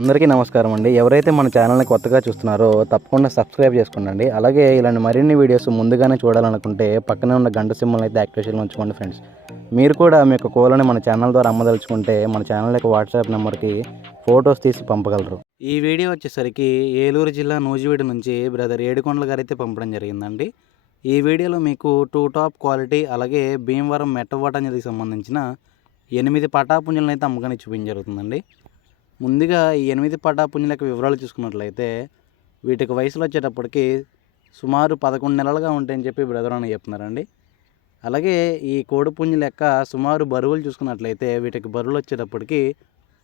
అందరికీ నమస్కారం అండి. ఎవరైతే మన ఛానల్ని కొత్తగా చూస్తున్నారో తప్పకుండా సబ్స్క్రైబ్ చేసుకోండి అలాగే ఇలాంటి మరిన్ని వీడియోస్ ముందుగానే చూడాలనుకుంటే పక్కనే ఉన్న గంట సింబల్ అయితే యాక్టివేషన్లో ఉంచుకోండి ఫ్రెండ్స్. మీరు కూడా మీ యొక్క కోలని మన ఛానల్ ద్వారా అమ్మదలుచుకుంటే మన ఛానల్ యొక్క వాట్సాప్ నెంబర్కి ఫొటోస్ తీసి పంపగలరు. ఈ వీడియో వచ్చేసరికి ఏలూరు జిల్లా నూజివీడు నుంచి బ్రదర్ ఏడుకొండల గారు అయితే పంపడం జరిగిందండి. ఈ వీడియోలో మీకు టూ టాప్ క్వాలిటీ అలాగే భీమవరం అనేది సంబంధించిన ఎనిమిది పటాపుంజలను అయితే అమ్మకాన్ని చూపించడం జరుగుతుందండి. ముందుగా ఈ ఎనిమిది పటాపుంజల యొక్క వివరాలు చూసుకున్నట్లయితే వీటికి వయసులో వచ్చేటప్పటికి సుమారు పదకొండు నెలలుగా ఉంటాయని చెప్పి బ్రదర్ అని చెప్తున్నారండి. అలాగే ఈ కోడిపుంజుల యొక్క సుమారు బరువులు చూసుకున్నట్లయితే వీటికి బరువులు వచ్చేటప్పటికి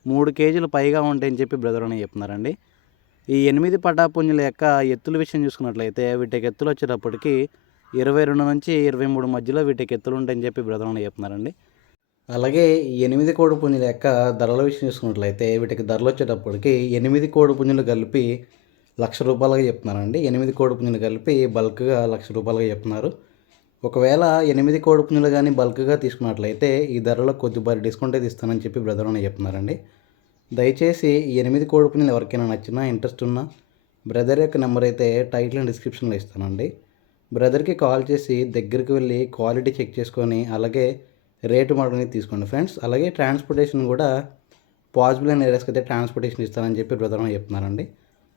మూడు కేజీలు పైగా ఉంటాయని చెప్పి బ్రదర్ అని చెప్తున్నారండి. ఈ ఎనిమిది పటాపుంజుల యొక్క ఎత్తుల విషయం చూసుకున్నట్లయితే వీటికి ఎత్తులు వచ్చేటప్పటికి ఇరవై రెండు నుంచి ఇరవై మూడు మధ్యలో వీటికి ఎత్తులు ఉంటాయని చెప్పి బ్రదర్ అని చెప్తున్నారండి. అలాగే ఎనిమిది కోడి పుంజుల యొక్క ధరల విషయం చూసుకున్నట్లయితే వీటికి ధరలు వచ్చేటప్పటికి ఎనిమిది కోడి పుంజులు కలిపి లక్ష రూపాయలుగా చెప్తున్నారండి. ఎనిమిది కోడి పుంజులు కలిపి బల్క్గా లక్ష రూపాయలుగా చెప్తున్నారు. ఒకవేళ ఎనిమిది కోడి పుంజులు కానీ బల్క్గా తీసుకున్నట్లయితే ఈ ధరలో కొద్దిపాటి డిస్కౌంట్ అయితే ఇస్తానని చెప్పి బ్రదర్ అని చెప్తున్నారండి. దయచేసి ఎనిమిది కోడి పుంజులు ఎవరికైనా నచ్చినా ఇంట్రెస్ట్ ఉన్నా బ్రదర్ యొక్క నెంబర్ అయితే టైటిల్ అండ్ డిస్క్రిప్షన్లో ఇస్తానండి. బ్రదర్కి కాల్ చేసి దగ్గరికి వెళ్ళి క్వాలిటీ చెక్ చేసుకొని అలాగే రేటు మాటని తీసుకోండి ఫ్రెండ్స్. అలాగే ట్రాన్స్పోర్టేషన్ కూడా పాజిబుల్ అయిన ఏరియాస్కి అయితే ట్రాన్స్పోర్టేషన్ ఇస్తానని చెప్పి బ్రదర్ చెప్తున్నారండి.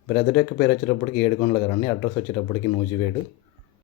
బ్రదర్ యొక్క పేరు వచ్చేటప్పటికి ఏడుకొండలు గారండి అడ్రస్ వచ్చేటప్పటికి నూజివేడు.